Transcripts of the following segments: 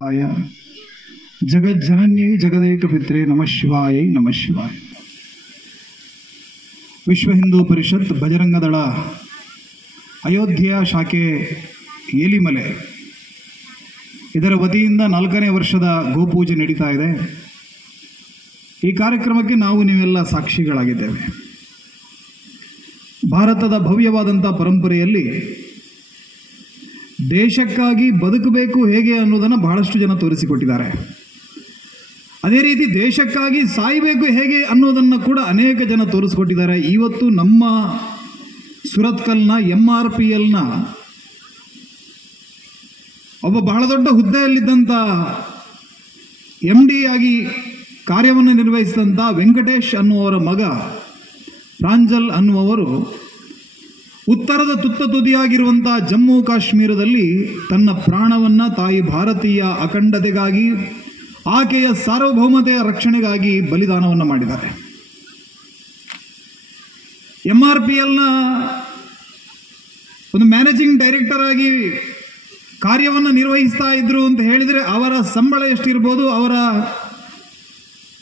ಆಯ ಜಗಜ್ಜನನ್ಯೈ ಜಗದೇಕ ಪಿತ್ರೆ ನಮಃ ಶಿವಾಯೈ ನಮಃ ಶಿವಾಯ. ವಿಶ್ವ ಹಿಂದೂ ಪರಿಷತ್ ಬಜರಂಗದಳ ಅಯೋಧ್ಯೆಯ ಶಾಖೆ ಏಲಿಮಲೆ ಇದರ ವತಿಯಿಂದ 4ನೇ ವರ್ಷದ ಗೋಪೂಜೆ ನಡೀತಾ ಇದೆ. ಈ ಕಾರ್ಯಕ್ರಮಕ್ಕೆ ನಾವು ನೀವೆಲ್ಲ ಸಾಕ್ಷಿಗಳಾಗಿದ್ದೇವೆ. ಭಾರತದ ಭವ್ಯವಾದಂಥ ಪರಂಪರೆಯಲ್ಲಿ ದೇಶಕ್ಕಾಗಿ ಬದುಕಬೇಕು ಹೇಗೆ ಅನ್ನೋದನ್ನು ಬಹಳಷ್ಟು ಜನ ತೋರಿಸಿಕೊಟ್ಟಿದ್ದಾರೆ. ಅದೇ ರೀತಿ ದೇಶಕ್ಕಾಗಿ ಸಾಯಬೇಕು ಹೇಗೆ ಅನ್ನೋದನ್ನು ಕೂಡ ಅನೇಕ ಜನ ತೋರಿಸಿಕೊಟ್ಟಿದ್ದಾರೆ. ಇವತ್ತು ನಮ್ಮ ಸುರತ್ಕಲ್ನ MRPLನ ಒಬ್ಬ ಬಹಳ ದೊಡ್ಡ ಹುದ್ದೆಯಲ್ಲಿದ್ದಂಥ MD ಆಗಿ ಕಾರ್ಯವನ್ನು ನಿರ್ವಹಿಸಿದಂಥ ವೆಂಕಟೇಶ್ ಅನ್ನುವರ ಮಗ ಪ್ರಾಂಜಲ್ ಅನ್ನುವವರು ಉತ್ತರದ ತುತ್ತ ತುದಿಯಾಗಿರುವಂಥ ಜಮ್ಮು ಕಾಶ್ಮೀರದಲ್ಲಿ ತನ್ನ ಪ್ರಾಣವನ್ನು ತಾಯಿ ಭಾರತೀಯ ಅಖಂಡತೆಗಾಗಿ, ಆಕೆಯ ಸಾರ್ವಭೌಮತೆಯ ರಕ್ಷಣೆಗಾಗಿ ಬಲಿದಾನವನ್ನು ಮಾಡಿದ್ದಾರೆ. MRPLನ ಒಂದು ಮ್ಯಾನೇಜಿಂಗ್ ಡೈರೆಕ್ಟರ್ ಆಗಿ ಕಾರ್ಯವನ್ನು ನಿರ್ವಹಿಸ್ತಾ ಇದ್ರು ಅಂತ ಹೇಳಿದರೆ ಅವರ ಸಂಬಳ ಎಷ್ಟಿರ್ಬೋದು,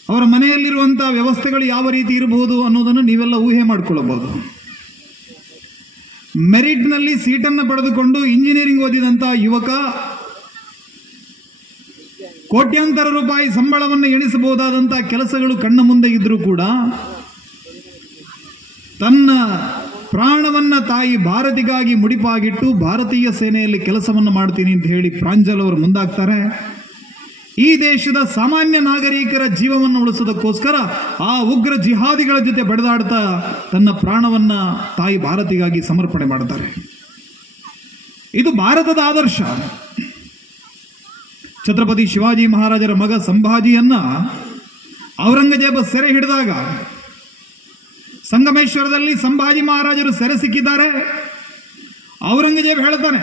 ಅವರ ಮನೆಯಲ್ಲಿರುವಂಥ ವ್ಯವಸ್ಥೆಗಳು ಯಾವ ರೀತಿ ಇರಬಹುದು ಅನ್ನೋದನ್ನು ನೀವೆಲ್ಲ ಊಹೆ ಮಾಡಿಕೊಳ್ಳಬಹುದು. ಮೆರಿಟ್ನಲ್ಲಿ ಸೀಟನ್ನು ಪಡೆದುಕೊಂಡು ಇಂಜಿನಿಯರಿಂಗ್ ಓದಿದಂಥ ಯುವಕ ಕೋಟ್ಯಾಂತರ ರೂಪಾಯಿ ಸಂಬಳವನ್ನು ಎಣಿಸಬಹುದಾದಂಥ ಕೆಲಸಗಳು ಕಣ್ಣ ಮುಂದೆ ಇದ್ರೂ ಕೂಡ ತನ್ನ ಪ್ರಾಣವನ್ನು ತಾಯಿ ಭಾರತಿಗಾಗಿ ಮುಡಿಪಾಗಿಟ್ಟು ಭಾರತೀಯ ಸೇನೆಯಲ್ಲಿ ಕೆಲಸವನ್ನು ಮಾಡ್ತೀನಿ ಅಂತ ಹೇಳಿ ಪ್ರಾಂಜಲ್ ಅವರು ಮುಂದಾಗ್ತಾರೆ. ಈ ದೇಶದ ಸಾಮಾನ್ಯ ನಾಗರಿಕರ ಜೀವವನ್ನು ಉಳಿಸೋದಕ್ಕೋಸ್ಕರ ಆ ಉಗ್ರ ಜಿಹಾದಿಗಳ ಜೊತೆ ಬಡಿದಾಡ್ತಾ ತನ್ನ ಪ್ರಾಣವನ್ನು ತಾಯಿ ಭಾರತಿಗಾಗಿ ಸಮರ್ಪಣೆ ಮಾಡ್ತಾರೆ. ಇದು ಭಾರತದ ಆದರ್ಶ. ಛತ್ರಪತಿ ಶಿವಾಜಿ ಮಹಾರಾಜರ ಮಗ ಸಂಭಾಜಿಯನ್ನ ಔರಂಗಜೇಬ ಸೆರೆ ಹಿಡಿದಾಗ ಸಂಗಮೇಶ್ವರದಲ್ಲಿ ಸಂಭಾಜಿ ಮಹಾರಾಜರು ಸೆರೆ ಸಿಕ್ಕಿದ್ದಾರೆ. ಔರಂಗಜೇಬ್ ಹೇಳ್ತಾನೆ,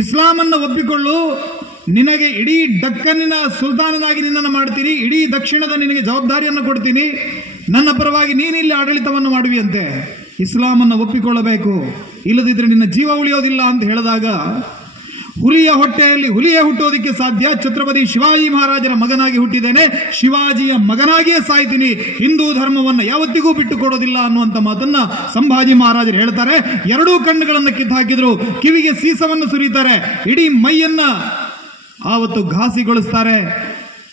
ಇಸ್ಲಾಮನ್ನು ಒಪ್ಪಿಕೊಳ್ಳು, ನಿನಗೆ ಇಡೀ ದಕ್ಕನ್ನಿನ ಸುಲ್ತಾನನಾಗಿ ನಿನ್ನನ್ನು ಮಾಡ್ತೀನಿ, ಇಡೀ ದಕ್ಷಿಣದ ನಿನಗೆ ಜವಾಬ್ದಾರಿಯನ್ನು ಕೊಡ್ತೀನಿ, ನನ್ನ ಪರವಾಗಿ ನೀನಿಲ್ಲಿ ಆಡಳಿತವನ್ನು ಮಾಡುವಿಯಂತೆ, ಇಸ್ಲಾಮನ್ನು ಒಪ್ಪಿಕೊಳ್ಳಬೇಕು, ಇಲ್ಲದಿದ್ದರೆ ನಿನ್ನ ಜೀವ ಉಳಿಯೋದಿಲ್ಲ ಅಂತ ಹೇಳಿದಾಗ ಹುಲಿಯ ಹೊಟ್ಟೆಯಲ್ಲಿ ಹುಲಿಯೇ ಹುಟ್ಟೋದಕ್ಕೆ ಸಾಧ್ಯ. ಛತ್ರಪತಿ ಶಿವಾಜಿ ಮಹಾರಾಜರ ಮಗನಾಗಿ ಹುಟ್ಟಿದ್ದೇನೆ, ಶಿವಾಜಿಯ ಮಗನಾಗಿಯೇ ಸಾಯ್ತೀನಿ, ಹಿಂದೂ ಧರ್ಮವನ್ನು ಯಾವತ್ತಿಗೂ ಬಿಟ್ಟು ಕೊಡೋದಿಲ್ಲ ಅನ್ನುವಂಥ ಮಾತನ್ನ ಸಂಭಾಜಿ ಮಹಾರಾಜರು ಹೇಳ್ತಾರೆ. ಎರಡೂ ಕಣ್ಣುಗಳನ್ನು ಕಿತ್ತು ಹಾಕಿದ್ರು, ಕಿವಿಗೆ ಸೀಸವನ್ನು ಸುರಿತಾರೆ, ಇಡೀ ಮೈಯನ್ನ ಆವತ್ತು ಘಾಸಿಗೊಳಿಸ್ತಾರೆ.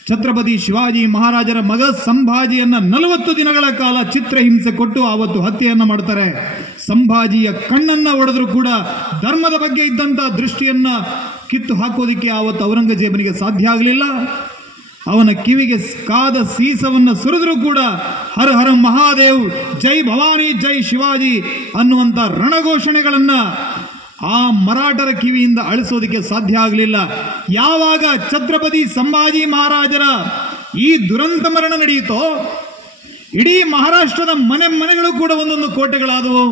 ಛತ್ರಪತಿ ಶಿವಾಜಿ ಮಹಾರಾಜರ ಮಗ ಸಂಭಾಜಿಯನ್ನ 40 ದಿನಗಳ ಕಾಲ ಚಿತ್ರಹಿಂಸೆ ಕೊಟ್ಟು ಆವತ್ತು ಹತ್ಯೆಯನ್ನ ಮಾಡ್ತಾರೆ. ಸಂಭಾಜಿಯ ಕಣ್ಣನ್ನ ಒಡೆದ್ರು ಕೂಡ ಧರ್ಮದ ಬಗ್ಗೆ ಇದ್ದಂಥ ದೃಷ್ಟಿಯನ್ನ ಕಿತ್ತು ಹಾಕೋದಿಕ್ಕೆ ಆವತ್ತು ಔರಂಗಜೇಬನಿಗೆ ಸಾಧ್ಯ ಆಗಲಿಲ್ಲ. ಅವನ ಕಿವಿಗೆ ಕಾದ ಸೀಸವನ್ನು ಸುರಿದ್ರೂ ಕೂಡ ಹರ ಹರ ಮಹಾದೇವ್, ಜೈ ಭವಾನಿ, ಜೈ ಶಿವಾಜಿ ಅನ್ನುವಂಥ ರಣಘೋಷಣೆಗಳನ್ನ ಆ ಮರಾಠರ ಕಿವಿಯಿಂದ ಅಳಿಸೋದಕ್ಕೆ ಸಾಧ್ಯ ಆಗಲಿಲ್ಲ. ಯಾವಾಗ ಛತ್ರಪತಿ ಸಂಭಾಜಿ ಮಹಾರಾಜರ ಈ ದುರಂತ ಮರಣ ನಡೆಯಿತೋ, ಇಡೀ ಮಹಾರಾಷ್ಟ್ರದ ಮನೆಗಳು ಕೂಡ ಒಂದೊಂದು ಕೋಟೆಗಳಾದವು.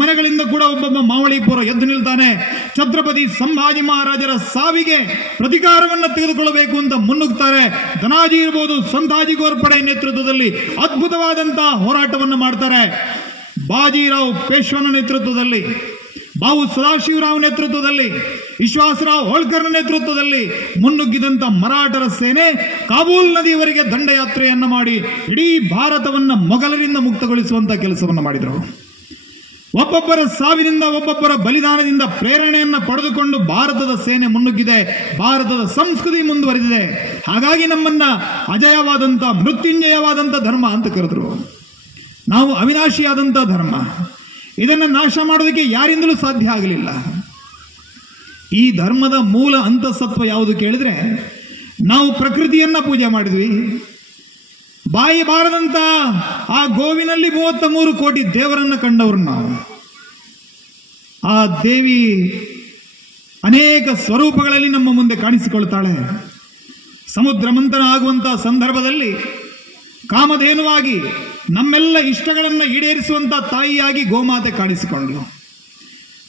ಮನೆಗಳಿಂದ ಕೂಡ ಒಬ್ಬೊಬ್ಬ ಮಾವಳಿ ಪುರ ಎದ್ದು ನಿಲ್ತಾನೆ. ಛತ್ರಪತಿ ಸಂಭಾಜಿ ಮಹಾರಾಜರ ಸಾವಿಗೆ ಪ್ರತಿಕಾರವನ್ನು ತೆಗೆದುಕೊಳ್ಳಬೇಕು ಅಂತ ಮುನ್ನುಗ್ತಾರೆ. ಧನಾಜಿ ಇರ್ಬೋದು, ಸಂತಾಜಿ ಗೋರ್ಪಡೆ ನೇತೃತ್ವದಲ್ಲಿ ಅದ್ಭುತವಾದಂತಹ ಹೋರಾಟವನ್ನು ಮಾಡ್ತಾರೆ. ಬಾಜಿರಾವ್ ಪೇಶ್ವನ ನೇತೃತ್ವದಲ್ಲಿ, ಬಾವು ಸದಾಶಿವರಾವ್ ನೇತೃತ್ವದಲ್ಲಿ, ವಿಶ್ವಾಸರಾವ್ ಹೋಳ್ಕರ್ನ ನೇತೃತ್ವದಲ್ಲಿ ಮುನ್ನುಗ್ಗಿದಂಥ ಮರಾಠರ ಸೇನೆ ಕಾಬೂಲ್ ನದಿಯವರೆಗೆ ದಂಡಯಾತ್ರೆಯನ್ನು ಮಾಡಿ ಇಡೀ ಭಾರತವನ್ನು ಮೊಘಲರಿಂದ ಮುಕ್ತಗೊಳಿಸುವಂಥ ಕೆಲಸವನ್ನು ಮಾಡಿದರು. ಒಬ್ಬೊಬ್ಬರ ಸಾವಿನಿಂದ, ಒಬ್ಬೊಬ್ಬರ ಬಲಿದಾನದಿಂದ ಪ್ರೇರಣೆಯನ್ನು ಪಡೆದುಕೊಂಡು ಭಾರತದ ಸೇನೆ ಮುನ್ನುಗ್ಗಿದೆ. ಭಾರತದ ಸಂಸ್ಕೃತಿ ಮುಂದುವರೆದಿದೆ. ಹಾಗಾಗಿ ನಮ್ಮನ್ನ ಅಜಯವಾದಂಥ, ಮೃತ್ಯುಂಜಯವಾದಂಥ ಧರ್ಮ ಅಂತ ಕರೆದ್ರು. ನಾವು ಅವಿನಾಶಿಯಾದಂಥ ಧರ್ಮ. ಇದನ್ನು ನಾಶ ಮಾಡೋದಕ್ಕೆ ಯಾರಿಂದಲೂ ಸಾಧ್ಯ ಆಗಲಿಲ್ಲ. ಈ ಧರ್ಮದ ಮೂಲ ಅಂತಸತ್ವ ಯಾವುದು ಕೇಳಿದ್ರೆ, ನಾವು ಪ್ರಕೃತಿಯನ್ನ ಪೂಜೆ ಮಾಡಿದ್ವಿ. ಬಾಯಿ ಬಾರದಂತ ಆ ಗೋವಿನಲ್ಲಿ 33 ಕೋಟಿ ದೇವರನ್ನ ಕಂಡವರು ನಾವು. ಆ ದೇವಿ ಅನೇಕ ಸ್ವರೂಪಗಳಲ್ಲಿ ನಮ್ಮ ಮುಂದೆ ಕಾಣಿಸಿಕೊಳ್ತಾಳೆ. ಸಮುದ್ರ ಮಂಥನ ಆಗುವಂತಹ ಸಂದರ್ಭದಲ್ಲಿ ಕಾಮಧೇನುವಾಗಿ ನಮ್ಮೆಲ್ಲ ಇಷ್ಟಗಳನ್ನು ಈಡೇರಿಸುವಂತ ತಾಯಿಯಾಗಿ ಗೋಮಾತೆ ಕಾಣಿಸಿಕೊಂಡ್ರು.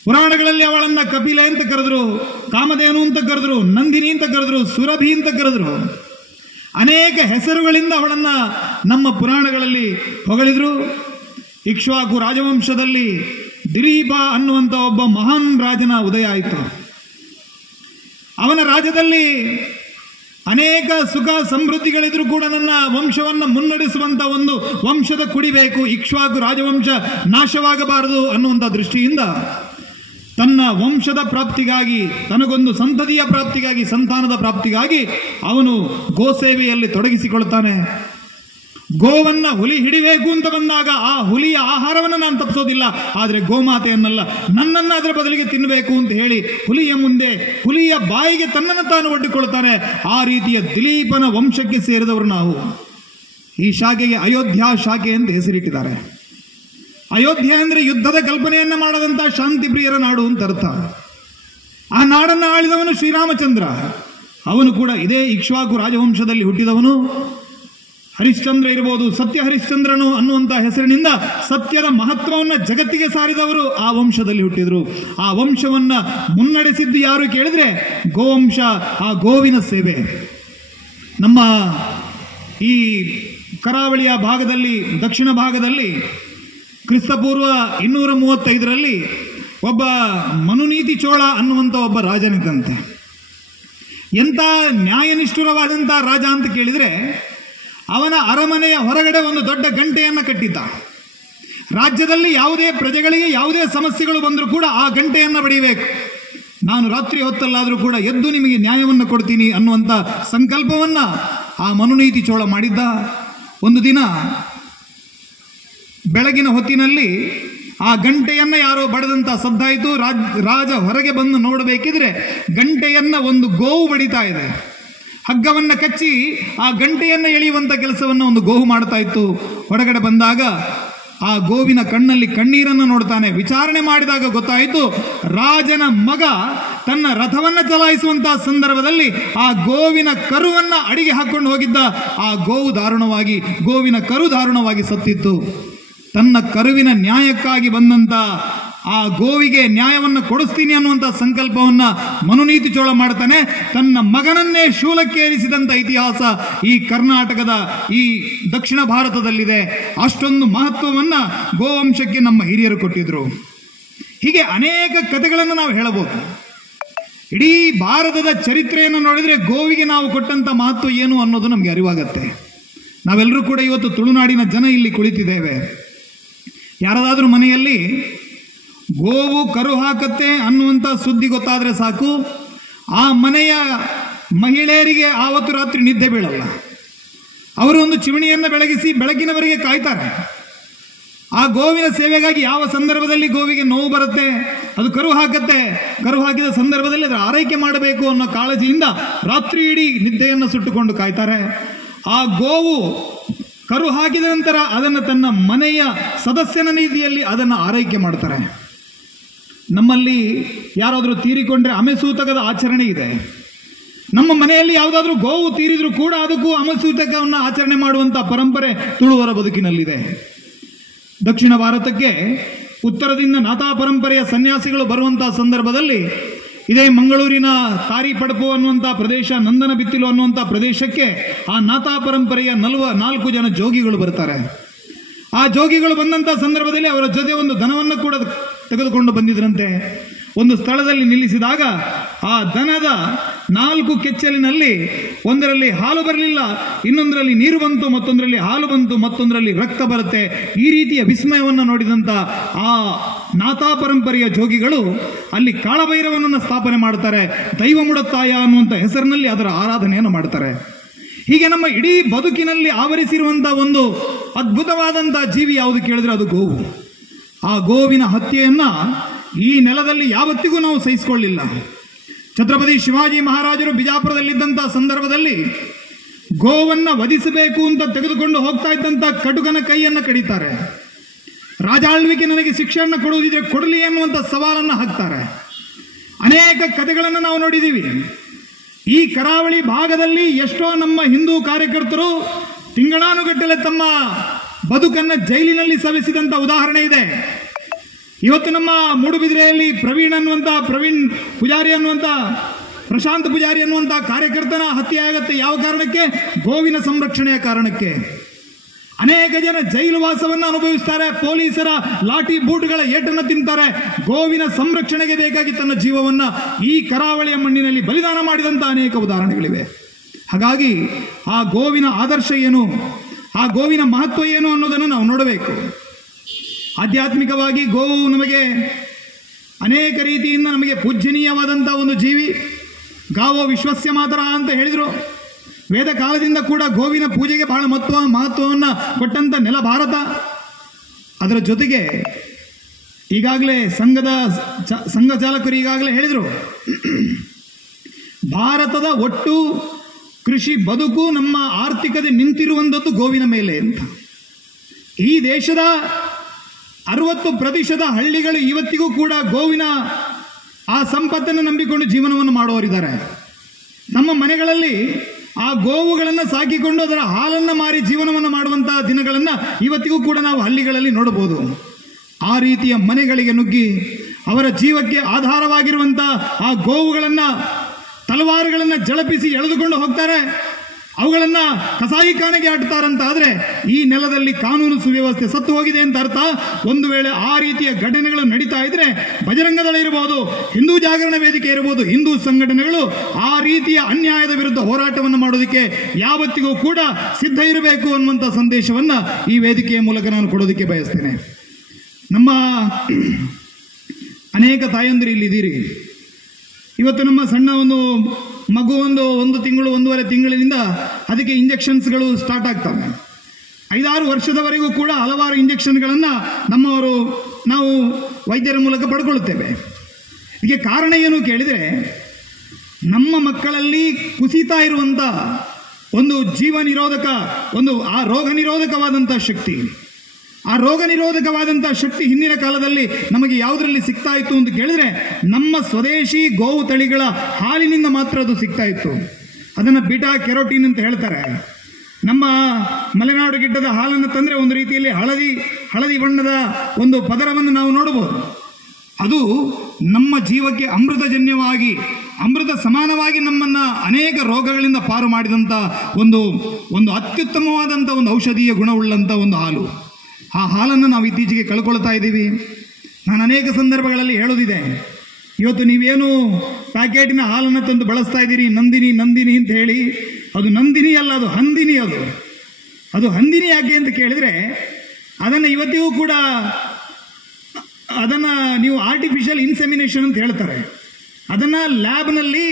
ಪುರಾಣಗಳಲ್ಲಿ ಅವಳನ್ನ ಕಪಿಲೆ ಅಂತ ಕರೆದ್ರು, ಕಾಮಧೇನು ಅಂತ ಕರೆದ್ರು, ನಂದಿನಿ ಅಂತ ಕರೆದ್ರು, ಸುರಭಿ ಅಂತ ಕರೆದ್ರು. ಅನೇಕ ಹೆಸರುಗಳಿಂದ ಅವಳನ್ನ ನಮ್ಮ ಪುರಾಣಗಳಲ್ಲಿ ಹೊಗಳಿದ್ರು. ಇಕ್ಷ್ವಾಕು ರಾಜವಂಶದಲ್ಲಿ ದಿಲೀಪ ಅನ್ನುವಂಥ ಒಬ್ಬ ಮಹಾನ್ ರಾಜನ ಉದಯ ಆಯಿತು. ಅವನ ರಾಜ್ಯದಲ್ಲಿ ಅನೇಕ ಸುಖ ಸಮೃದ್ಧಿಗಳಿದ್ರೂ ಕೂಡ ನನ್ನ ವಂಶವನ್ನು ಮುನ್ನಡೆಸುವಂಥ ಒಂದು ವಂಶದ ಕುಡಿಬೇಕು, ಇಕ್ಷ್ವಾಕು ರಾಜವಂಶ ನಾಶವಾಗಬಾರದು ಅನ್ನುವಂಥ ದೃಷ್ಟಿಯಿಂದ ತನ್ನ ವಂಶದ ಪ್ರಾಪ್ತಿಗಾಗಿ, ತನಗೊಂದು ಸಂತತಿಯ ಪ್ರಾಪ್ತಿಗಾಗಿ, ಸಂತಾನದ ಪ್ರಾಪ್ತಿಗಾಗಿ ಅವನು ಗೋಸೇವೆಯಲ್ಲಿ ತೊಡಗಿಸಿಕೊಳ್ತಾನೆ. ಗೋವನ್ನ ಹುಲಿ ಹಿಡಿಬೇಕು ಅಂತ ಬಂದಾಗ ಆ ಹುಲಿಯ ಆಹಾರವನ್ನು ನಾನು ತಪ್ಪಿಸೋದಿಲ್ಲ, ಆದರೆ ಗೋಮಾತೆಯನ್ನಲ್ಲ, ನನ್ನನ್ನು ಅದರ ಬದಲಿಗೆ ತಿನ್ನಬೇಕು ಅಂತ ಹೇಳಿ ಹುಲಿಯ ಮುಂದೆ, ಹುಲಿಯ ಬಾಯಿಗೆ ತನ್ನನ್ನು ತಾನು ಒಡ್ಡಿಕೊಳ್ತಾನೆ. ಆ ರೀತಿಯ ದಿಲೀಪನ ವಂಶಕ್ಕೆ ಸೇರಿದವರು ನಾವು. ಈ ಶಾಖೆಗೆ ಅಯೋಧ್ಯ ಶಾಖೆ ಅಂತ ಹೆಸರಿಟ್ಟಿದ್ದಾರೆ. ಅಯೋಧ್ಯೆ ಅಂದರೆ ಯುದ್ಧದ ಕಲ್ಪನೆಯನ್ನ ಮಾಡದಂತ ಶಾಂತಿ ಪ್ರಿಯರ ನಾಡು ಅಂತ ಅರ್ಥ. ಆ ನಾಡನ್ನು ಆಳಿದವನು ಶ್ರೀರಾಮಚಂದ್ರ. ಅವನು ಕೂಡ ಇದೇ ಇಕ್ಷ್ವಾಕು ರಾಜವಂಶದಲ್ಲಿ ಹುಟ್ಟಿದವನು. ಹರಿಶ್ಚಂದ್ರ ಇರಬಹುದು, ಸತ್ಯ ಹರಿಶ್ಚಂದ್ರನು ಅನ್ನುವಂಥ ಹೆಸರಿನಿಂದ ಸತ್ಯದ ಮಹತ್ವವನ್ನು ಜಗತ್ತಿಗೆ ಸಾರಿದವರು ಆ ವಂಶದಲ್ಲಿ ಹುಟ್ಟಿದ್ರು. ಆ ವಂಶವನ್ನ ಮುನ್ನಡೆಸಿದ್ದು ಯಾರು ಕೇಳಿದ್ರೆ ಗೋವಂಶ, ಆ ಗೋವಿನ ಸೇವೆ. ನಮ್ಮ ಈ ಕರಾವಳಿಯ ಭಾಗದಲ್ಲಿ, ದಕ್ಷಿಣ ಭಾಗದಲ್ಲಿ ಕ್ರಿಸ್ತಪೂರ್ವ 235ರಲ್ಲಿ ಒಬ್ಬ ಮನುನೀತಿ ಚೋಳ ಅನ್ನುವಂಥ ಒಬ್ಬ ರಾಜನಿದ್ದಂತೆ. ಎಂಥ ನ್ಯಾಯನಿಷ್ಠುರವಾದಂಥ ರಾಜ ಅಂತ ಕೇಳಿದರೆ, ಅವನ ಅರಮನೆಯ ಹೊರಗಡೆ ಒಂದು ದೊಡ್ಡ ಗಂಟೆಯನ್ನು ಕಟ್ಟಿದ್ದ. ರಾಜ್ಯದಲ್ಲಿ ಯಾವುದೇ ಪ್ರಜೆಗಳಿಗೆ ಯಾವುದೇ ಸಮಸ್ಯೆಗಳು ಬಂದರೂ ಕೂಡ ಆ ಗಂಟೆಯನ್ನು ಬಡಿಬೇಕು. ನಾನು ರಾತ್ರಿ ಹೊತ್ತಲ್ಲಾದರೂ ಕೂಡ ಎದ್ದು ನಿಮಗೆ ನ್ಯಾಯವನ್ನು ಕೊಡ್ತೀನಿ ಅನ್ನುವಂಥ ಸಂಕಲ್ಪವನ್ನು ಆ ಮನುನೀತಿ ಚೋಳ ಮಾಡಿದ್ದ. ಒಂದು ದಿನ ಬೆಳಗಿನ ಹೊತ್ತಿನಲ್ಲಿ ಆ ಗಂಟೆಯನ್ನು ಯಾರೋ ಬಡದಂತ ಸದ್ದಾಯಿತು. ರಾಜ ಹೊರಗೆ ಬಂದು ನೋಡಬೇಕಿದ್ರೆ ಗಂಟೆಯನ್ನು ಒಂದು ಗೋವು ಬಡಿತಾ ಇದೆ. ಹಗ್ಗವನ್ನು ಕಚ್ಚಿ ಆ ಗಂಟೆಯನ್ನು ಎಳೆಯುವಂಥ ಕೆಲಸವನ್ನು ಒಂದು ಗೋವು ಮಾಡ್ತಾ ಇತ್ತು. ಹೊರಗಡೆ ಬಂದಾಗ ಆ ಗೋವಿನ ಕಣ್ಣಲ್ಲಿ ಕಣ್ಣೀರನ್ನು ನೋಡ್ತಾನೆ. ವಿಚಾರಣೆ ಮಾಡಿದಾಗ ಗೊತ್ತಾಯಿತು, ರಾಜನ ಮಗ ತನ್ನ ರಥವನ್ನು ಚಲಾಯಿಸುವಂತಹ ಸಂದರ್ಭದಲ್ಲಿ ಆ ಗೋವಿನ ಕರುವನ್ನು ಅಡಿಗೆ ಹಾಕೊಂಡು ಹೋಗಿದ್ದ. ಆ ಗೋವಿನ ಕರು ದಾರುಣವಾಗಿ ಸತ್ತಿತ್ತು. ತನ್ನ ಕರುವಿನ ನ್ಯಾಯಕ್ಕಾಗಿ ಬಂದಂತ ಆ ಗೋವಿಗೆ ನ್ಯಾಯವನ್ನು ಕೊಡಿಸ್ತೀನಿ ಅನ್ನುವಂಥ ಸಂಕಲ್ಪವನ್ನು ಮನುನೀತಿ ಚೋಳ ಮಾಡ್ತಾನೆ. ತನ್ನ ಮಗನನ್ನೇ ಶೂಲಕ್ಕೇರಿಸಿದಂಥ ಇತಿಹಾಸ ಈ ಕರ್ನಾಟಕದ, ಈ ದಕ್ಷಿಣ ಭಾರತದಲ್ಲಿದೆ. ಅಷ್ಟೊಂದು ಮಹತ್ವವನ್ನು ಗೋವಂಶಕ್ಕೆ ನಮ್ಮ ಹಿರಿಯರು ಕೊಟ್ಟಿದ್ರು. ಹೀಗೆ ಅನೇಕ ಕಥೆಗಳನ್ನು ನಾವು ಹೇಳಬಹುದು. ಇಡೀ ಭಾರತದ ಚರಿತ್ರೆಯನ್ನು ನೋಡಿದರೆ ಗೋವಿಗೆ ನಾವು ಕೊಟ್ಟಂಥ ಮಹತ್ವ ಏನು ಅನ್ನೋದು ನಮಗೆ ಅರಿವಾಗತ್ತೆ. ನಾವೆಲ್ಲರೂ ಕೂಡ ಇವತ್ತು ತುಳುನಾಡಿನ ಜನ ಇಲ್ಲಿ ಕುಳಿತಿದ್ದೇವೆ. ಯಾರಾದರೂ ಮನೆಯಲ್ಲಿ ಗೋವು ಕರು ಹಾಕತ್ತೆ ಅನ್ನುವಂಥ ಸುದ್ದಿ ಗೊತ್ತಾದರೆ ಸಾಕು, ಆ ಮನೆಯ ಮಹಿಳೆಯರಿಗೆ ಆವತ್ತು ರಾತ್ರಿ ನಿದ್ದೆ ಬೀಳಲ್ಲ. ಅವರು ಒಂದು ಚಿಮಣಿಯನ್ನು ಬೆಳಗಿಸಿ ಬೆಳಗಿನವರೆಗೆ ಕಾಯ್ತಾರೆ. ಆ ಗೋವಿನ ಸೇವೆಗಾಗಿ ಯಾವ ಸಂದರ್ಭದಲ್ಲಿ ಗೋವಿಗೆ ನೋವು ಬರುತ್ತೆ, ಅದು ಕರು ಹಾಕತ್ತೆ, ಕರು ಹಾಕಿದ ಸಂದರ್ಭದಲ್ಲಿ ಅದರ ಆರೈಕೆ ಮಾಡಬೇಕು ಅನ್ನೋ ಕಾಳಜಿಯಿಂದ ರಾತ್ರಿ ಇಡೀ ನಿದ್ದೆಯನ್ನು ಸುಟ್ಟುಕೊಂಡು ಕಾಯ್ತಾರೆ. ಆ ಗೋವು ಕರು ಹಾಕಿದ ನಂತರ ಅದನ್ನು ತನ್ನ ಮನೆಯ ಸದಸ್ಯನ ರೀತಿಯಲ್ಲಿ ಅದನ್ನು ಆರೈಕೆ ಮಾಡ್ತಾರೆ. ನಮ್ಮಲ್ಲಿ ಯಾರಾದರೂ ತೀರಿಕೊಂಡ್ರೆ ಅಮೆಸೂತಕದ ಆಚರಣೆ ಇದೆ. ನಮ್ಮ ಮನೆಯಲ್ಲಿ ಯಾವುದಾದ್ರೂ ಗೋವು ತೀರಿದ್ರೂ ಕೂಡ ಅದಕ್ಕೂ ಅಮೆಸೂತಕವನ್ನು ಆಚರಣೆ ಮಾಡುವಂಥ ಪರಂಪರೆ ತುಳುವರ ಬದುಕಿನಲ್ಲಿದೆ. ದಕ್ಷಿಣ ಭಾರತಕ್ಕೆ ಉತ್ತರದಿಂದ ನಾಥಾ ಪರಂಪರೆಯ ಸನ್ಯಾಸಿಗಳು ಬರುವಂತಹ ಸಂದರ್ಭದಲ್ಲಿ ಇದೇ ಮಂಗಳೂರಿನ ತಾರಿಪಡಪು ಅನ್ನುವಂಥ ಪ್ರದೇಶ, ನಂದನ ಬಿತ್ತಿಲು ಅನ್ನುವಂಥ ಪ್ರದೇಶಕ್ಕೆ ಆ ನಾಥಾ ಪರಂಪರೆಯ 4 ಜನ ಜೋಗಿಗಳು ಬರ್ತಾರೆ. ಆ ಜೋಗಿಗಳು ಬಂದಂಥ ಸಂದರ್ಭದಲ್ಲಿ ಅವರ ಜೊತೆ ಒಂದು ದನವನ್ನು ಕೂಡ ತೆಗೆದುಕೊಂಡು ಬಂದಿದ್ರಂತೆ. ಒಂದು ಸ್ಥಳದಲ್ಲಿ ನಿಲ್ಲಿಸಿದಾಗ ಆ ದನದ 4 ಕೆಚ್ಚಲಿನಲ್ಲಿ ಒಂದರಲ್ಲಿ ಹಾಲು ಬರಲಿಲ್ಲ, ಇನ್ನೊಂದರಲ್ಲಿ ನೀರು ಬಂತು, ಮತ್ತೊಂದರಲ್ಲಿ ಹಾಲು ಬಂತು, ಮತ್ತೊಂದರಲ್ಲಿ ರಕ್ತ ಬರುತ್ತೆ. ಈ ರೀತಿಯ ವಿಸ್ಮಯವನ್ನು ನೋಡಿದಂಥ ಆ ನಾಥಾ ಪರಂಪರೆಯ ಜೋಗಿಗಳು ಅಲ್ಲಿ ಕಾಳಭೈರವನನ್ನು ಸ್ಥಾಪನೆ ಮಾಡ್ತಾರೆ. ದೈವ ಮುಡತ್ತಾಯ ಅನ್ನುವಂಥ ಹೆಸರಿನಲ್ಲಿ ಅದರ ಆರಾಧನೆಯನ್ನು ಮಾಡ್ತಾರೆ. ಹೀಗೆ ನಮ್ಮ ಇಡೀ ಬದುಕಿನಲ್ಲಿ ಆವರಿಸಿರುವಂಥ ಒಂದು ಅದ್ಭುತವಾದಂಥ ಜೀವಿ ಯಾವುದು ಕೇಳಿದ್ರೆ ಅದು ಗೋವು. ಆ ಗೋವಿನ ಹತ್ಯೆಯನ್ನು ಈ ನೆಲದಲ್ಲಿ ಯಾವತ್ತಿಗೂ ನಾವು ಸಹಿಸಿಕೊಳ್ಳಿಲ್ಲ. ಛತ್ರಪತಿ ಶಿವಾಜಿ ಮಹಾರಾಜರು ಬಿಜಾಪುರದಲ್ಲಿದ್ದಂಥ ಸಂದರ್ಭದಲ್ಲಿ ಗೋವನ್ನು ವಧಿಸಬೇಕು ಅಂತ ತೆಗೆದುಕೊಂಡು ಹೋಗ್ತಾ ಇದ್ದಂಥ ಕಟುಕನ ಕೈಯನ್ನು ಕಡಿತಾರೆ. ರಾಜಾಳ್ವಿಕೆ ನನಗೆ ಶಿಕ್ಷೆಯನ್ನು ಕೊಡುವುದಿದ್ರೆ ಕೊಡಲಿ ಅನ್ನುವಂಥ ಸವಾಲನ್ನು ಹಾಕ್ತಾರೆ. ಅನೇಕ ಕಥೆಗಳನ್ನು ನಾವು ನೋಡಿದ್ದೀವಿ. ಈ ಕರಾವಳಿ ಭಾಗದಲ್ಲಿ ಎಷ್ಟೋ ನಮ್ಮ ಹಿಂದೂ ಕಾರ್ಯಕರ್ತರು ತಿಂಗಳಾನುಗಟ್ಟಲೆ ತಮ್ಮ ಬದುಕನ್ನು ಜೈಲಿನಲ್ಲಿ ಸವೆಸಿದಂಥ ಉದಾಹರಣೆ ಇದೆ. ಇವತ್ತು ನಮ್ಮ ಮೂಡುಬಿದಿರೆಯಲ್ಲಿ ಪ್ರವೀಣ್ ಪೂಜಾರಿ ಅನ್ನುವಂಥ ಪ್ರಶಾಂತ್ ಪೂಜಾರಿ ಅನ್ನುವಂಥ ಕಾರ್ಯಕರ್ತನ ಹತ್ಯೆ ಆಗತ್ತೆ. ಯಾವ ಕಾರಣಕ್ಕೆ? ಗೋವಿನ ಸಂರಕ್ಷಣೆಯ ಕಾರಣಕ್ಕೆ. ಅನೇಕ ಜನ ಜೈಲು ವಾಸವನ್ನು ಅನುಭವಿಸ್ತಾರೆ, ಪೊಲೀಸರ ಲಾಠಿ ಬೂಟುಗಳ ಏಟನ್ನು ತಿಂತಾರೆ. ಗೋವಿನ ಸಂರಕ್ಷಣೆಗೆ ಬೇಕಾಗಿ ತನ್ನ ಜೀವವನ್ನ ಈ ಕರಾವಳಿಯ ಮಣ್ಣಿನಲ್ಲಿ ಬಲಿದಾನ ಮಾಡಿದಂಥ ಅನೇಕ ಉದಾಹರಣೆಗಳಿವೆ. ಹಾಗಾಗಿ ಆ ಗೋವಿನ ಆದರ್ಶ ಏನು, ಆ ಗೋವಿನ ಮಹತ್ವ ಏನು ಅನ್ನೋದನ್ನು ನಾವು ನೋಡಬೇಕು. ಆಧ್ಯಾತ್ಮಿಕವಾಗಿ ಗೋವು ನಮಗೆ ಅನೇಕ ರೀತಿಯಿಂದ ನಮಗೆ ಪೂಜ್ಯನೀಯವಾದಂಥ ಒಂದು ಜೀವಿ. ಗಾವೋ ವಿಶ್ವಸ್ಯ ಮಾತರ ಅಂತ ಹೇಳಿದರು. ವೇದ ಕಾಲದಿಂದ ಕೂಡ ಗೋವಿನ ಪೂಜೆಗೆ ಬಹಳ ಮಹತ್ವವನ್ನು ಕೊಟ್ಟಂಥ ನೆಲ ಭಾರತ. ಅದರ ಜೊತೆಗೆ ಈಗಾಗಲೇ ಸಂಘ ಚಾಲಕರು ಈಗಾಗಲೇ ಹೇಳಿದರು, ಭಾರತದ ಒಟ್ಟು ಕೃಷಿ ಬದುಕು ನಮ್ಮ ಆರ್ಥಿಕತೆ ನಿಂತಿರುವಂಥದ್ದು ಗೋವಿನ ಮೇಲೆ ಅಂತ. ಈ ದೇಶದ 60% ಹಳ್ಳಿಗಳು ಇವತ್ತಿಗೂ ಕೂಡ ಗೋವಿನ ಆ ಸಂಪತ್ತನ್ನು ನಂಬಿಕೊಂಡು ಜೀವನವನ್ನು ಮಾಡುವವರಿದ್ದಾರೆ. ನಮ್ಮ ಮನೆಗಳಲ್ಲಿ ಆ ಗೋವುಗಳನ್ನು ಸಾಕಿಕೊಂಡು ಅದರ ಹಾಲನ್ನು ಮಾರಿ ಜೀವನವನ್ನು ಮಾಡುವಂತಹ ದಿನಗಳನ್ನು ಇವತ್ತಿಗೂ ಕೂಡ ನಾವು ಹಳ್ಳಿಗಳಲ್ಲಿ ನೋಡಬಹುದು. ಆ ರೀತಿಯ ಮನೆಗಳಿಗೆ ನುಗ್ಗಿ ಅವರ ಜೀವಕ್ಕೆ ಆಧಾರವಾಗಿರುವಂಥ ಆ ಗೋವುಗಳನ್ನು, ತಲವಾರುಗಳನ್ನು ಜಳಪಿಸಿ ಎಳೆದುಕೊಂಡು ಹೋಗ್ತಾರೆ. ಅವುಗಳನ್ನು ಕಸಾಯಿಖಾನೆಗೆ ಆಡ್ತಾರಂತ ಆದರೆ ಈ ನೆಲದಲ್ಲಿ ಕಾನೂನು ಸುವ್ಯವಸ್ಥೆ ಸತ್ತು ಹೋಗಿದೆ ಅಂತ ಅರ್ಥ. ಒಂದು ವೇಳೆ ಆ ರೀತಿಯ ಘಟನೆಗಳು ನಡೀತಾ ಇದ್ರೆ ಬಜರಂಗ ದಳ ಇರಬಹುದು, ಹಿಂದೂ ಜಾಗರಣ ವೇದಿಕೆ ಇರಬಹುದು, ಹಿಂದೂ ಸಂಘಟನೆಗಳು ಆ ರೀತಿಯ ಅನ್ಯಾಯದ ವಿರುದ್ಧ ಹೋರಾಟವನ್ನು ಮಾಡೋದಕ್ಕೆ ಯಾವತ್ತಿಗೂ ಕೂಡ ಸಿದ್ಧ ಇರಬೇಕು ಅನ್ನುವಂಥ ಸಂದೇಶವನ್ನು ಈ ವೇದಿಕೆಯ ಮೂಲಕ ನಾನು ಕೊಡೋದಕ್ಕೆ ಬಯಸ್ತೇನೆ. ನಮ್ಮ ಅನೇಕ ತಾಯಂದಿರು ಇಲ್ಲಿದ್ದೀರಿ. ಇವತ್ತು ನಮ್ಮ ಸಣ್ಣ ಒಂದು ಮಗು ಒಂದು ತಿಂಗಳು 1.5 ತಿಂಗಳಿನಿಂದ ಅದಕ್ಕೆ ಇಂಜೆಕ್ಷನ್ಸ್ಗಳು ಸ್ಟಾರ್ಟ್ ಆಗ್ತವೆ. 5-6 ವರ್ಷದವರೆಗೂ ಕೂಡ ಹಲವಾರು ಇಂಜೆಕ್ಷನ್ಗಳನ್ನು ನಾವು ವೈದ್ಯರ ಮೂಲಕ ಪಡ್ಕೊಳ್ಳುತ್ತೇವೆ. ಇದಕ್ಕೆ ಕಾರಣ ಏನು ಕೇಳಿದರೆ, ನಮ್ಮ ಮಕ್ಕಳಲ್ಲಿ ಕುಸಿತಾ ಇರುವಂಥ ಒಂದು ಜೀವ ನಿರೋಧಕ, ಆ ರೋಗ ನಿರೋಧಕವಾದಂಥ ಶಕ್ತಿ, ಆ ರೋಗ ನಿರೋಧಕವಾದಂಥ ಶಕ್ತಿ ಹಿಂದಿನ ಕಾಲದಲ್ಲಿ ನಮಗೆ ಯಾವುದರಲ್ಲಿ ಸಿಗ್ತಾ ಇತ್ತು ಅಂತ ಕೇಳಿದ್ರೆ ನಮ್ಮ ಸ್ವದೇಶಿ ಗೋವು ತಳಿಗಳ ಹಾಲಿನಿಂದ ಮಾತ್ರ ಅದು ಸಿಗ್ತಾ ಇತ್ತು. ಅದನ್ನು ಬೀಟಾ ಕೆರೋಟಿನ್ ಅಂತ ಹೇಳ್ತಾರೆ. ನಮ್ಮ ಮಲೆನಾಡು ಗಿಡ್ಡದ ಹಾಲನ್ನು ತಂದರೆ ಒಂದು ರೀತಿಯಲ್ಲಿ ಹಳದಿ ಬಣ್ಣದ ಒಂದು ಪದರವನ್ನು ನಾವು ನೋಡಬಹುದು. ಅದು ನಮ್ಮ ಜೀವಕ್ಕೆ ಅಮೃತಜನ್ಯವಾಗಿ, ಅಮೃತ ಸಮಾನವಾಗಿ ನಮ್ಮನ್ನು ಅನೇಕ ರೋಗಗಳಿಂದ ಪಾರು ಮಾಡಿದಂಥ ಒಂದು ಅತ್ಯುತ್ತಮವಾದಂಥ ಒಂದು ಔಷಧೀಯ ಗುಣವುಳ್ಳಂಥ ಒಂದು ಹಾಲು. ಆ ಹಾಲನ್ನು ನಾವು ಇತ್ತೀಚೆಗೆ ಕಳ್ಕೊಳ್ತಾ ಇದ್ದೀವಿ. ನಾನು ಅನೇಕ ಸಂದರ್ಭಗಳಲ್ಲಿ ಹೇಳೋದಿದೆ, ಇವತ್ತು ನೀವೇನು ಪ್ಯಾಕೆಟಿನ ಹಾಲನ್ನು ತಂದು ಬಳಸ್ತಾ ಇದ್ದೀರಿ, ನಂದಿನಿ ಅಂತ ಹೇಳಿ, ಅದು ನಂದಿನಿ ಅಲ್ಲ, ಅದು ಹಂದಿನಿ. ಅದು ಹಂದಿನಿ ಯಾಕೆ ಅಂತ ಕೇಳಿದರೆ, ಅದನ್ನು ಇವತ್ತಿಗೂ ಕೂಡ ಅದನ್ನು ನೀವು ಆರ್ಟಿಫಿಷಿಯಲ್ ಇನ್ಸೆಮಿನೇಷನ್ ಅಂತ ಹೇಳ್ತಾರೆ. ಅದನ್ನು ಲ್ಯಾಬ್ನಲ್ಲಿ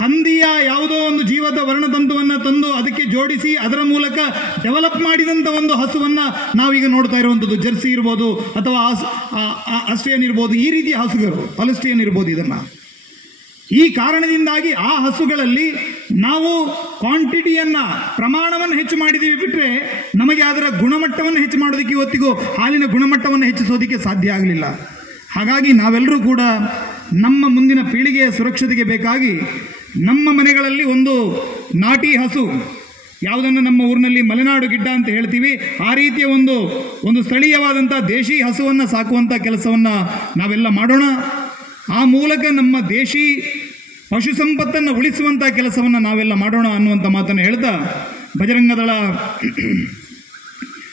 ಹಂದಿಯ ಯಾವುದೋ ಒಂದು ಜೀವದ ವರ್ಣತಂತುವನ್ನು ತಂದು ಅದಕ್ಕೆ ಜೋಡಿಸಿ ಅದರ ಮೂಲಕ ಡೆವಲಪ್ ಮಾಡಿದಂಥ ಒಂದು ಹಸುವನ್ನು ನಾವೀಗ ನೋಡ್ತಾ ಇರುವಂಥದ್ದು. ಜರ್ಸಿ ಇರ್ಬೋದು ಅಥವಾ ಆಸ್ಟ್ರಿಯನ್ ಇರ್ಬೋದು, ಈ ರೀತಿಯ ಹಸುಗಳು, ಹಾಲ್ಸ್ಟೈನ್ ಇರ್ಬೋದು. ಇದನ್ನು ಈ ಕಾರಣದಿಂದಾಗಿ ಆ ಹಸುಗಳಲ್ಲಿ ನಾವು ಕ್ವಾಂಟಿಟಿಯನ್ನು, ಪ್ರಮಾಣವನ್ನು ಹೆಚ್ಚು ಮಾಡಿದ್ದೀವಿ ಬಿಟ್ಟರೆ ನಮಗೆ ಅದರ ಗುಣಮಟ್ಟವನ್ನು ಹೆಚ್ಚು ಮಾಡೋದಕ್ಕೆ ಇವತ್ತಿಗೂ ಹಾಲಿನ ಗುಣಮಟ್ಟವನ್ನು ಹೆಚ್ಚಿಸೋದಕ್ಕೆ ಸಾಧ್ಯ ಆಗಲಿಲ್ಲ. ಹಾಗಾಗಿ ನಾವೆಲ್ಲರೂ ಕೂಡ ನಮ್ಮ ಮುಂದಿನ ಪೀಳಿಗೆಯ ಸುರಕ್ಷತೆಗೆ ಬೇಕಾಗಿ ನಮ್ಮ ಮನೆಗಳಲ್ಲಿ ಒಂದು ನಾಟಿ ಹಸು, ಯಾವುದನ್ನು ನಮ್ಮ ಊರಿನಲ್ಲಿ ಮಲೆನಾಡು ಗಿಡ್ಡ ಅಂತ ಹೇಳ್ತೀವಿ, ಆ ರೀತಿಯ ಒಂದು ಸ್ಥಳೀಯವಾದಂಥ ದೇಶಿ ಹಸುವನ್ನು ಸಾಕುವಂಥ ಕೆಲಸವನ್ನು ನಾವೆಲ್ಲ ಮಾಡೋಣ. ಆ ಮೂಲಕ ನಮ್ಮ ದೇಶಿ ಪಶು ಸಂಪತ್ತನ್ನು ಉಳಿಸುವಂಥ ಕೆಲಸವನ್ನು ನಾವೆಲ್ಲ ಮಾಡೋಣ ಅನ್ನುವಂಥ ಮಾತನ್ನು ಹೇಳ್ತಾ, ಬಜರಂಗ ದಳ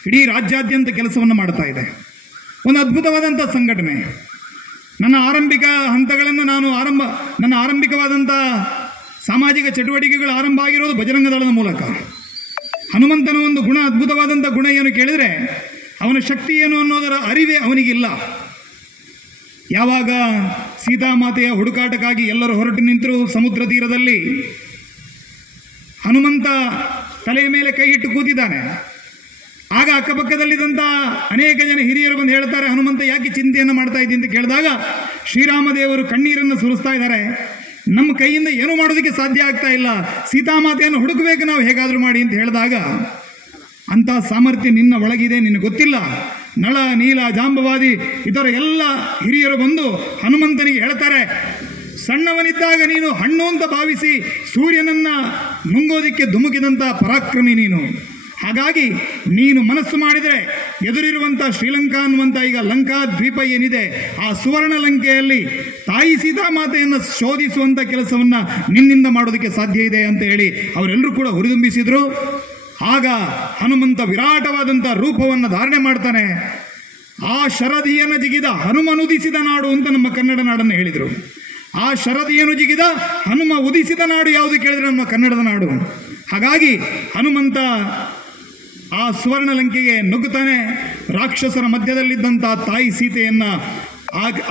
ಇಡೀ ರಾಜ್ಯಾದ್ಯಂತ ಕೆಲಸವನ್ನು ಮಾಡ್ತಾ ಇದೆ. ಒಂದು ಅದ್ಭುತವಾದಂಥ ಸಂಘಟನೆ. ನನ್ನ ಆರಂಭಿಕ ಹಂತಗಳನ್ನು ನನ್ನ ಆರಂಭಿಕವಾದಂಥ ಸಾಮಾಜಿಕ ಚಟುವಟಿಕೆಗಳು ಆರಂಭ ಆಗಿರೋದು ಬಜರಂಗ ದಳದ ಮೂಲಕ. ಹನುಮಂತನ ಒಂದು ಗುಣ, ಅದ್ಭುತವಾದಂಥ ಗುಣ ಏನು ಕೇಳಿದರೆ, ಅವನ ಶಕ್ತಿ ಏನು ಅನ್ನೋದರ ಅರಿವೇ ಅವನಿಗಿಲ್ಲ. ಯಾವಾಗ ಸೀತಾಮಾತೆಯ ಹುಡುಕಾಟಕ್ಕಾಗಿ ಎಲ್ಲರೂ ಹೊರಟು ನಿಂತರು ಸಮುದ್ರ ತೀರದಲ್ಲಿ, ಹನುಮಂತ ತಲೆಯ ಮೇಲೆ ಕೈ ಇಟ್ಟು ಕೂತಿದ್ದಾನೆ. ಆಗ ಅಕ್ಕಪಕ್ಕದಲ್ಲಿದ್ದಂಥ ಅನೇಕ ಜನ ಹಿರಿಯರು ಬಂದು ಹೇಳ್ತಾರೆ, ಹನುಮಂತ ಯಾಕೆ ಚಿಂತೆಯನ್ನು ಮಾಡ್ತಾ ಇದ್ದೀನಿ ಅಂತ ಕೇಳಿದಾಗ ಶ್ರೀರಾಮದೇವರು ಕಣ್ಣೀರನ್ನು ಸುರಿಸ್ತಾ ಇದ್ದಾರೆ. ನಮ್ಮ ಕೈಯಿಂದ ಏನೂ ಮಾಡೋದಕ್ಕೆ ಸಾಧ್ಯ ಆಗ್ತಾ ಇಲ್ಲ, ಸೀತಾಮಾತೆಯನ್ನು ಹುಡುಕಬೇಕು ನಾವು ಹೇಗಾದರೂ ಮಾಡಿ ಅಂತ ಹೇಳಿದಾಗ, ಅಂಥ ಸಾಮರ್ಥ್ಯ ನಿನ್ನ ಒಳಗಿದೆ, ನಿನಗೆ ಗೊತ್ತಿಲ್ಲ. ನಳ, ನೀಲ, ಜಾಂಬವಾದಿ ಇತರ ಎಲ್ಲ ಹಿರಿಯರು ಬಂದು ಹನುಮಂತನಿಗೆ ಹೇಳ್ತಾರೆ, ಸಣ್ಣವನಿದ್ದಾಗ ನೀನು ಹಣ್ಣು ಅಂತ ಭಾವಿಸಿ ಸೂರ್ಯನನ್ನು ನುಂಗೋದಿಕ್ಕೆ ಧುಮುಕಿದಂಥ ಪರಾಕ್ರಮಿ ನೀನು. ಹಾಗಾಗಿ ನೀನು ಮನಸ್ಸು ಮಾಡಿದರೆ ಎದುರಿರುವಂಥ ಶ್ರೀಲಂಕಾ ಅನ್ನುವಂಥ ಈಗ ಲಂಕಾ ದ್ವೀಪ ಏನಿದೆ, ಆ ಸುವರ್ಣ ಲಂಕೆಯಲ್ಲಿ ತಾಯಿ ಸೀತಾಮಾತೆಯನ್ನು ಶೋಧಿಸುವಂಥ ಕೆಲಸವನ್ನು ನಿನ್ನಿಂದ ಮಾಡೋದಕ್ಕೆ ಸಾಧ್ಯ ಇದೆ ಅಂತ ಹೇಳಿ ಅವರೆಲ್ಲರೂ ಕೂಡ ಹುರಿದುಂಬಿಸಿದರು. ಆಗ ಹನುಮಂತ ವಿರಾಟವಾದಂಥ ರೂಪವನ್ನು ಧಾರಣೆ ಮಾಡ್ತಾನೆ. ಆ ಶರದಿಯನ್ನು ಜಿಗಿದ ಹನುಮನುದಿಸಿದ ನಾಡು ಅಂತ ನಮ್ಮ ಕನ್ನಡ ನಾಡನ್ನು ಹೇಳಿದರು. ಆ ಶರದಿಯನ್ನು ಜಿಗಿದ ಹನುಮ ಉದಿಸಿದ ನಾಡು ಯಾವುದು ಕೇಳಿದರೆ ನಮ್ಮ ಕನ್ನಡದ ನಾಡು. ಹಾಗಾಗಿ ಹನುಮಂತ ಆ ಸುವರ್ಣ ಲಂಕೆಗೆ ನುಗ್ಗುತ್ತಾನೆ. ರಾಕ್ಷಸರ ಮಧ್ಯದಲ್ಲಿದ್ದಂಥ ತಾಯಿ ಸೀತೆಯನ್ನು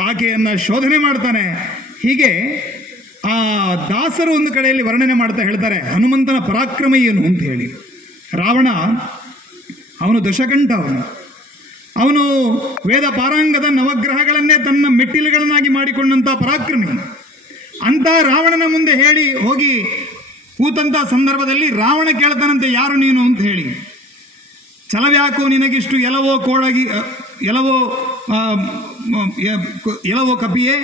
ಆಕೆಯನ್ನು ಶೋಧನೆ ಮಾಡ್ತಾನೆ. ಹೀಗೆ ಆ ದಾಸರು ಒಂದು ಕಡೆಯಲ್ಲಿ ವರ್ಣನೆ ಮಾಡ್ತಾ ಹೇಳ್ತಾರೆ ಹನುಮಂತನ ಪರಾಕ್ರಮ ಏನು ಅಂತ ಹೇಳಿ. ರಾವಣ ಅವನು ದಶಕಂಠ, ಅವನು ವೇದ ಪಾರಾಂಗದ ನವಗ್ರಹಗಳನ್ನೇ ತನ್ನ ಮೆಟ್ಟಿಲುಗಳನ್ನಾಗಿ ಮಾಡಿಕೊಂಡಂಥ ಪರಾಕ್ರಮಿ. ಅಂತ ರಾವಣನ ಮುಂದೆ ಹೇಳಿ ಹೋಗಿ ಕೂತಂಥ ಸಂದರ್ಭದಲ್ಲಿ ರಾವಣ ಕೇಳ್ತಾನಂತೆ, ಯಾರು ನೀನು ಅಂತ ಹೇಳಿ. ಛಲವ್ಯಾಕೋ ನಿನಗಿಷ್ಟು ಎಲವೋ ಕೋಡಗಿ ಎಲವೋ ಕಪಿಯೇ,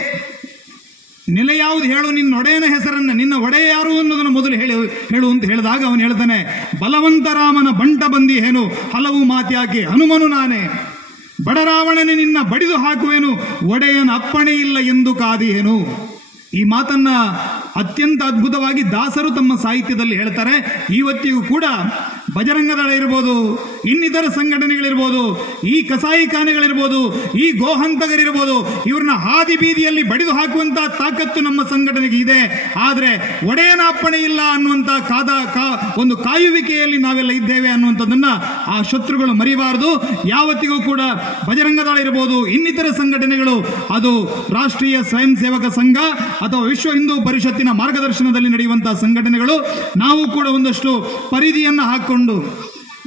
ನೆಲೆ ಯಾವುದು ಹೇಳು, ನಿನ್ನ ಒಡೆಯನ ಹೆಸರನ್ನು, ನಿನ್ನ ಒಡೆಯ ಯಾರು ಅನ್ನೋದನ್ನು ಮೊದಲು ಹೇಳು ಅಂತ ಹೇಳಿದಾಗ ಅವನು ಹೇಳ್ತಾನೆ, ಬಲವಂತ ರಾಮನ ಬಂಟ ಬಂದಿಯೇನು, ಹಲವು ಮಾತ್ಯಾಕೆ ಹನುಮನು ನಾನೇ, ಬಡರಾವಣನೆ ನಿನ್ನ ಬಡಿದು ಹಾಕುವೆನು, ಒಡೆಯನ ಅಪ್ಪಣೆ ಇಲ್ಲ ಎಂದು ಕಾದಿಯೇನು. ಈ ಮಾತನ್ನ ಅತ್ಯಂತ ಅದ್ಭುತವಾಗಿ ದಾಸರು ತಮ್ಮ ಸಾಹಿತ್ಯದಲ್ಲಿ ಹೇಳ್ತಾರೆ. ಇವತ್ತಿಗೂ ಕೂಡ ಬಜರಂಗದಳ ಇರ್ಬೋದು, ಇನ್ನಿತರ ಸಂಘಟನೆಗಳಿರ್ಬೋದು, ಈ ಕಸಾಯಿಖಾನೆಗಳಿರ್ಬೋದು, ಈ ಗೋಹಂತಕರಿರ್ಬೋದು, ಇವ್ರನ್ನ ಹಾದಿ ಬೀದಿಯಲ್ಲಿ ಬಡಿದು ಹಾಕುವಂತ ತಾಕತ್ತು ನಮ್ಮ ಸಂಘಟನೆಗೆ ಇದೆ. ಆದರೆ ಒಡೆಯನ ಅಪ್ಪಣೆ ಇಲ್ಲ ಅನ್ನುವಂಥ ಒಂದು ಕಾಯುವಿಕೆಯಲ್ಲಿ ನಾವೆಲ್ಲ ಇದ್ದೇವೆ ಅನ್ನುವಂಥದ್ದನ್ನ ಆ ಶತ್ರುಗಳು ಮರಿಬಾರದು. ಯಾವತ್ತಿಗೂ ಕೂಡ ಬಜರಂಗದಳ ಇರ್ಬೋದು, ಇನ್ನಿತರ ಸಂಘಟನೆಗಳು, ಅದು ರಾಷ್ಟ್ರೀಯ ಸ್ವಯಂ ಸೇವಕ ಸಂಘ ಅಥವಾ ವಿಶ್ವ ಹಿಂದೂ ಪರಿಷತ್ತಿನ ಮಾರ್ಗದರ್ಶನದಲ್ಲಿ ನಡೆಯುವಂತಹ ಸಂಘಟನೆಗಳು, ನಾವು ಕೂಡ ಒಂದಷ್ಟು ಪರಿಧಿಯನ್ನು ಹಾಕಿಕೊಂಡು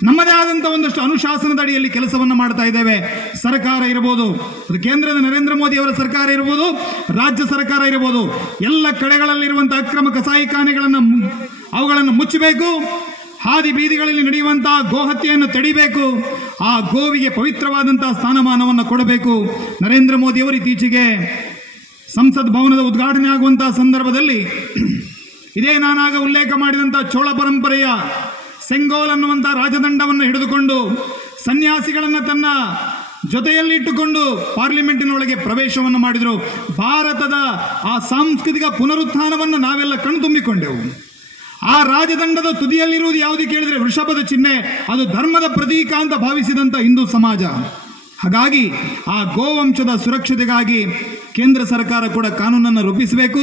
ನಮ್ಮದೇ ಆದಂತಹ ಒಂದಷ್ಟು ಅನುಶಾಸನದ ಅಡಿಯಲ್ಲಿ ಕೆಲಸವನ್ನು ಮಾಡ್ತಾ ಇದ್ದೇವೆ. ಸರ್ಕಾರ ಇರಬಹುದು, ಕೇಂದ್ರದ ನರೇಂದ್ರ ಮೋದಿ ಅವರ ಸರ್ಕಾರ ಇರಬಹುದು, ರಾಜ್ಯ ಸರ್ಕಾರ ಇರಬಹುದು, ಎಲ್ಲ ಕಡೆಗಳಲ್ಲಿರುವಂತಹ ಅಕ್ರಮ ಕಸಾಯಿಖಾನೆಗಳನ್ನು ಮುಚ್ಚಬೇಕು. ಹಾದಿ ಬೀದಿಗಳಲ್ಲಿ ನಡೆಯುವಂತಹ ಗೋಹತ್ಯೆಯನ್ನು ತಡಿಬೇಕು. ಆ ಗೋವಿಗೆ ಪವಿತ್ರವಾದಂತಹ ಸ್ಥಾನಮಾನವನ್ನು ಕೊಡಬೇಕು. ನರೇಂದ್ರ ಮೋದಿ ಅವರು ಇತ್ತೀಚೆಗೆ ಸಂಸತ್ ಭವನದ ಉದ್ಘಾಟನೆ ಆಗುವಂತಹ ಸಂದರ್ಭದಲ್ಲಿ ಇದೇ ನಾನಾಗ ಉಲ್ಲೇಖ ಮಾಡಿದಂತಹ ಚೋಳ ಪರಂಪರೆಯ ಸೆಂಗೋಲ್ ಅನ್ನುವಂಥ ರಾಜದಂಡವನ್ನು ಹಿಡಿದುಕೊಂಡು ಸನ್ಯಾಸಿಗಳನ್ನು ತನ್ನ ಜೊತೆಯಲ್ಲಿಟ್ಟುಕೊಂಡು ಪಾರ್ಲಿಮೆಂಟಿನೊಳಗೆ ಪ್ರವೇಶವನ್ನು ಮಾಡಿದರು. ಭಾರತದ ಆ ಸಾಂಸ್ಕೃತಿಕ ಪುನರುತ್ಥಾನವನ್ನು ನಾವೆಲ್ಲ ಕಣ್ತುಂಬಿಕೊಂಡೆವು. ಆ ರಾಜದಂಡದ ತುದಿಯಲ್ಲಿರುವುದು ಯಾವುದು ಕೇಳಿದರೆ ವೃಷಭದ ಚಿಹ್ನೆ, ಅದು ಧರ್ಮದ ಪ್ರತೀಕ ಅಂತ ಭಾವಿಸಿದಂಥ ಹಿಂದೂ ಸಮಾಜ. ಹಾಗಾಗಿ ಆ ಗೋವಂಶದ ಸುರಕ್ಷತೆಗಾಗಿ ಕೇಂದ್ರ ಸರ್ಕಾರ ಕೂಡ ಕಾನೂನನ್ನು ರೂಪಿಸಬೇಕು.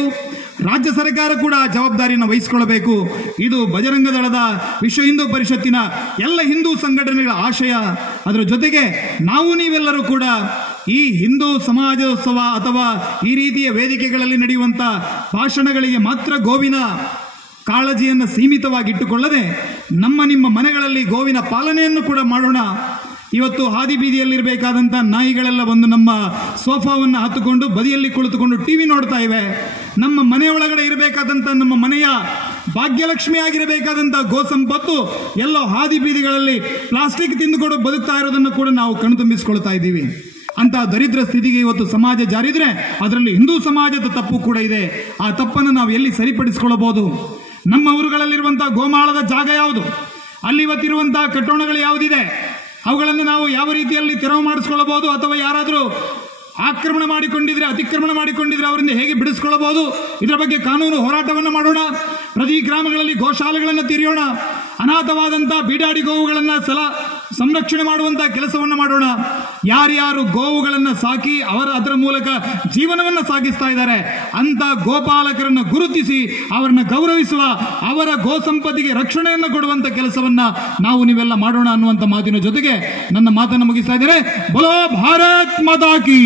ರಾಜ್ಯ ಸರ್ಕಾರ ಕೂಡ ಜವಾಬ್ದಾರಿಯನ್ನು ವಹಿಸಿಕೊಳ್ಳಬೇಕು. ಇದು ಬಜರಂಗ ದಳದ, ವಿಶ್ವ ಹಿಂದೂ ಪರಿಷತ್ತಿನ ಎಲ್ಲ ಹಿಂದೂ ಸಂಘಟನೆಗಳ ಆಶಯ. ಅದರ ಜೊತೆಗೆ ನಾವು ನೀವೆಲ್ಲರೂ ಕೂಡ ಈ ಹಿಂದೂ ಸಮಾಜೋತ್ಸವ ಅಥವಾ ಈ ರೀತಿಯ ವೇದಿಕೆಗಳಲ್ಲಿ ನಡೆಯುವಂಥ ಭಾಷಣಗಳಿಗೆ ಮಾತ್ರ ಗೋವಿನ ಕಾಳಜಿಯನ್ನು ಸೀಮಿತವಾಗಿಟ್ಟುಕೊಳ್ಳದೆ ನಿಮ್ಮ ಮನೆಗಳಲ್ಲಿ ಗೋವಿನ ಪಾಲನೆಯನ್ನು ಕೂಡ ಮಾಡೋಣ. ಇವತ್ತು ಹಾದಿ ಬೀದಿಯಲ್ಲಿರಬೇಕಾದಂಥ ನಾಯಿಗಳೆಲ್ಲ ಬಂದು ನಮ್ಮ ಸೋಫಾವನ್ನು ಹತ್ತುಕೊಂಡು ಬದಿಯಲ್ಲಿ ಕುಳಿತುಕೊಂಡು ಟಿವಿ ನೋಡ್ತಾ ಇವೆ. ನಮ್ಮ ಮನೆಯೊಳಗಡೆ ಇರಬೇಕಾದಂಥ, ನಮ್ಮ ಮನೆಯ ಭಾಗ್ಯಲಕ್ಷ್ಮಿ ಆಗಿರಬೇಕಾದಂಥ ಗೋ ಸಂಪತ್ತು ಎಲ್ಲೋ ಹಾದಿ ಬೀದಿಗಳಲ್ಲಿ ಪ್ಲಾಸ್ಟಿಕ್ ತಿಂದುಕೊಂಡು ಬದುಕ್ತಾ ಇರೋದನ್ನು ಕೂಡ ನಾವು ಕಣ್ತುಂಬಿಸ್ಕೊಳ್ತಾ ಇದ್ದೀವಿ. ಅಂತ ದರಿದ್ರ ಸ್ಥಿತಿಗೆ ಇವತ್ತು ಸಮಾಜ ಜಾರಿದ್ರೆ ಅದರಲ್ಲಿ ಹಿಂದೂ ಸಮಾಜದ ತಪ್ಪು ಕೂಡ ಇದೆ. ಆ ತಪ್ಪನ್ನು ನಾವು ಎಲ್ಲಿ ಸರಿಪಡಿಸಿಕೊಳ್ಳಬಹುದು? ನಮ್ಮ ಊರುಗಳಲ್ಲಿರುವಂಥ ಗೋಮಾಳದ ಜಾಗ ಯಾವುದು, ಅಲ್ಲಿ ಇವತ್ತಿರುವಂತಹ ಕಟ್ಟೋಣಗಳು ಯಾವುದಿದೆ, ಅವುಗಳನ್ನು ನಾವು ಯಾವ ರೀತಿಯಲ್ಲಿ ತೆರವು ಮಾಡಿಸ್ಕೊಳ್ಳಬಹುದು, ಅಥವಾ ಯಾರಾದರೂ ಆಕ್ರಮಣ ಮಾಡಿಕೊಂಡಿದ್ರೆ, ಅತಿಕ್ರಮಣ ಮಾಡಿಕೊಂಡಿದ್ರೆ ಅವರಿಂದ ಹೇಗೆ ಬಿಡಿಸ್ಕೊಳ್ಳಬಹುದು? ಇದರ ಬಗ್ಗೆ ಕಾನೂನು ಹೋರಾಟವನ್ನು ಮಾಡೋಣ. ಪ್ರತಿ ಗ್ರಾಮಗಳಲ್ಲಿ ಗೋಶಾಲೆಗಳನ್ನು ತೆರೆಯೋಣ. ಅನಾಥವಾದಂಥ ಬೀಡಾಡಿ ಗೋವುಗಳನ್ನು ಸಂರಕ್ಷಣೆ ಮಾಡುವಂಥ ಕೆಲಸವನ್ನು ಮಾಡೋಣ. ಯಾರ್ಯಾರು ಗೋವುಗಳನ್ನು ಸಾಕಿ ಅದರ ಮೂಲಕ ಜೀವನವನ್ನು ಸಾಗಿಸ್ತಾ ಇದ್ದಾರೆ ಅಂತ ಗೋಪಾಲಕರನ್ನು ಗುರುತಿಸಿ ಅವರನ್ನು ಗೌರವಿಸುವ, ಅವರ ಗೋ ಸಂಪತ್ತಿಗೆ ರಕ್ಷಣೆಯನ್ನು ಕೊಡುವಂಥ ಕೆಲಸವನ್ನ ನಾವು ನೀವೆಲ್ಲ ಮಾಡೋಣ ಅನ್ನುವಂಥ ಮಾತಿನ ಜೊತೆಗೆ ನನ್ನ ಮಾತನ್ನು ಮುಗಿಸ್ತಾ ಇದ್ದೇನೆ. ಬೋಲೋ ಭಾರತ್ ಮಾತಾ ಕಿ.